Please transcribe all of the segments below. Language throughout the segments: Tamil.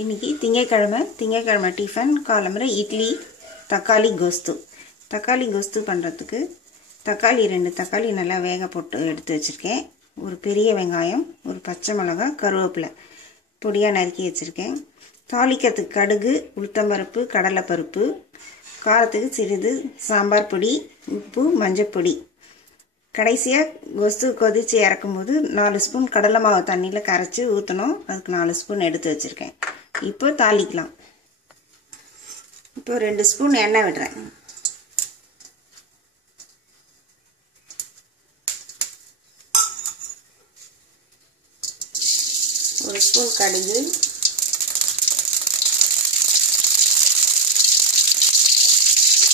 இன்னைக்கு திங்கக்கிழமை டிஃபன் காலம்பரை இட்லி தக்காளி கோஸ்து. தக்காளி கோஸ்து பண்ணுறதுக்கு தக்காளி 2 தக்காளி நல்லா வேக போட்டு எடுத்து வச்சுருக்கேன். ஒரு பெரிய வெங்காயம், ஒரு பச்சை மிளகாய், கருவேப்பிலை பொடியாக நறுக்கி வச்சுருக்கேன். தாளிக்கிறதுக்கு கடுகு, உளுத்தம்பருப்பு, கடலைப்பருப்பு, காரத்துக்கு சிறிது சாம்பார் பொடி, உப்பு, மஞ்சப்பொடி. கடைசியாக கோஸ்து கொதித்து இறக்கும்போது 4 ஸ்பூன் கடலை மாவு தண்ணியில் கரைச்சி ஊற்றணும். அதுக்கு 4 ஸ்பூன் எடுத்து வச்சுருக்கேன். இப்போ தாளிக்கலாம். இப்போ 2 ஸ்பூன் எண்ணெய் விடுறேன். ஒரு ஸ்பூன் கடுகு,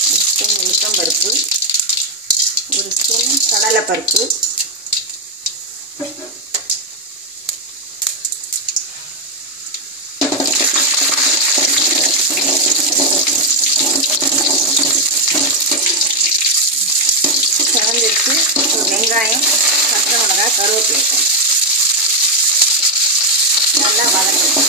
ஒரு ஸ்பூன் உளுத்தம்பருப்பு, ஒரு ஸ்பூன் கடலைப்பருப்பு, கலந்துருக்கு. வெங்காயம், பச்சை மிளகாய், கருவேப்பிலை நல்லா வதக்கணும்.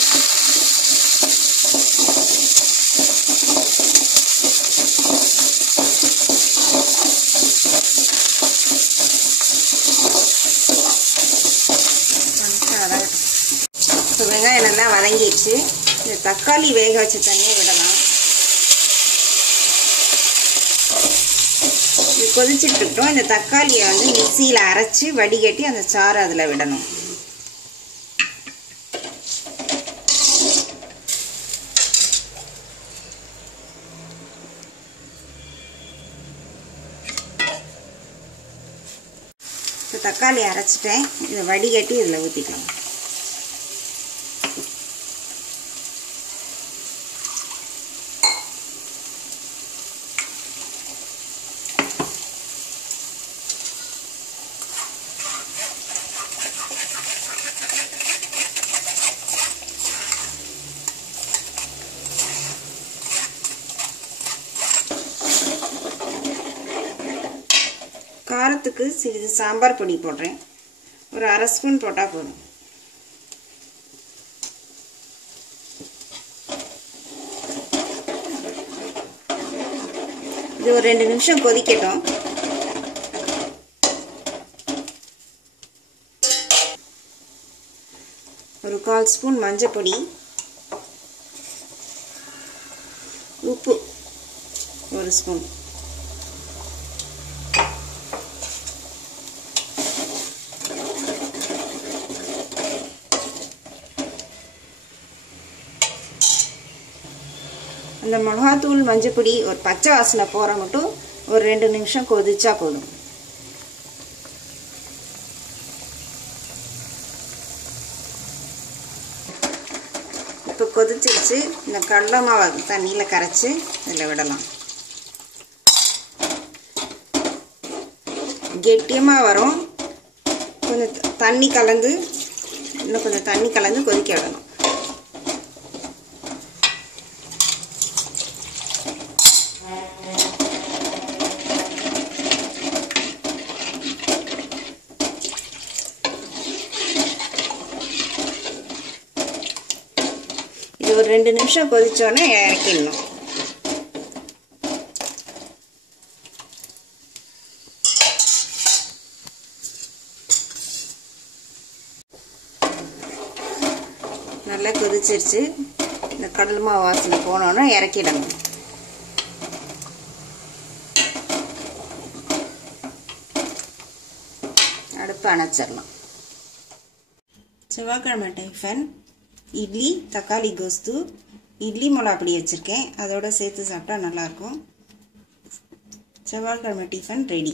இப்போ வெங்காயம் நல்லா வதங்கிடுச்சு. இந்த தக்காளி வேக வச்ச தண்ணியை விடலாம். இது கொதிச்சுட்டு இருக்கட்டும். இந்த தக்காளியை மிக்சியில் அரைச்சி வடிகட்டி அந்த சாறு அதில் விடணும். இப்போ தக்காளி அரைச்சிட்டேன். இதை வடிகட்டி இதில் ஊற்றிக்கலாம். காரத்துக்கு சிறிது சாம்பார் பொடி போடுறேன். ஒரு அரை ஸ்பூன் போட்டால் போதும். இது ஒரு 2 நிமிஷம் கொதிக்கட்டும். ஒரு 1/4 ஸ்பூன் மஞ்சள் பொடி, உப்பு 1 ஸ்பூன், அந்த மிளகாத்தூள் மஞ்சப்பொடி ஒரு பச்சை வாசனை போகிற மட்டும் ஒரு 2 நிமிஷம் கொதிச்சா போதும். இப்போ கொதிச்சிருச்சு. இந்த கடலை மாவு தண்ணியில் கரைச்சி இதில் விடலாம். கெட்டியமாக வரும். கொஞ்சம் தண்ணி கலந்து இன்னும் கொஞ்சம் தண்ணி கலந்து கொதிக்க விடணும். இது ஒரு 2 நிமிஷம் கொதிச்சோன்னே இறக்கிடணும். நல்லா கொதிச்சிருச்சு. இந்த கடலை மாவு வாசனை போனோன்னா இறக்கிடணும். அடுப்பு அணைச்சிடலாம். செவ்வாய்க்கிழமை டிஃபன் இட்லி தக்காளி கோஸ்து. இட்லி மிளகாப்பொடி வச்சுருக்கேன். அதோடு சேர்த்து சாப்பிட்டா நல்லாயிருக்கும். செவ்வாய்க்கிழமை டிஃபன் ரெடி.